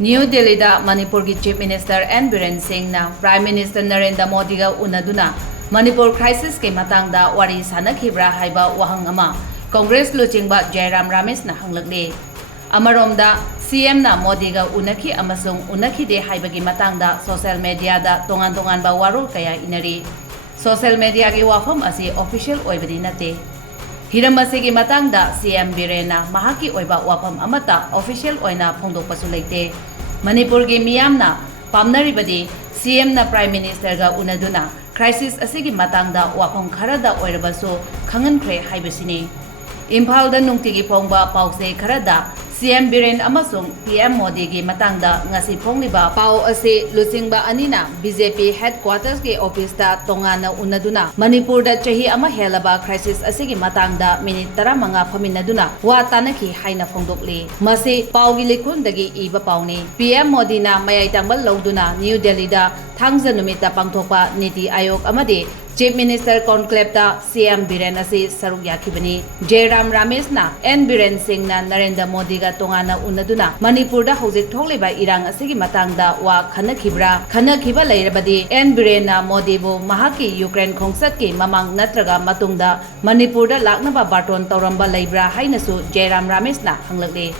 New Delhi da Manipur ki Chief Minister N Biren Singh na Prime Minister Narendra Modi ga unaduna Manipur crisis ke matang da wari Unakhibra haiba wahang ama Congress luchingba Jairam Ramesh na Hanglakli Amarom da CM na Modi ga unakhi amasung unakhi de haibagi matang da social media da tongan ba warul kaya inari social media ki wafam asi official oibadi nate Hiramasi matang da CM Biren na mahaki oiba wafam amata official oina phongdokpasu leite Manipur gi miyam na pamnaribadi CM na Prime Minister ga unaduna crisis asigi matang da wafam khara da oirabasu khangankhre haibasini Imphal da nungtigi phongba pause khara da CM Biren amasung PM Modi gi matang da ngasi phongliba pau ase luchingba anina BJP headquarters ge office da tongana unaduna Manipur da chahi ama helaba crisis asigi matang da minute 15 phaminaduna wa tanaki haina phongdokli masi pau gi likhun dagi iba pauni PM Modi na mayai tangbal loduna New Delhi da thangja numita pangthokpa niti ayok amadi Chief Minister Conclave da CM Biren ase saruk yakhibani Jairam Ramesh na N Biren Singh na Narendra Modi ga tongana unaduna Manipur da hojik thokliba irang asigi matang da wa khanakhiba leirabadi N Biren na Modi bu mahaki Ukraine khongsat ki mamang natraga matungda Manipur da laknaba baton tawramba leibra hainasu Jairam Ramesh na hanglakli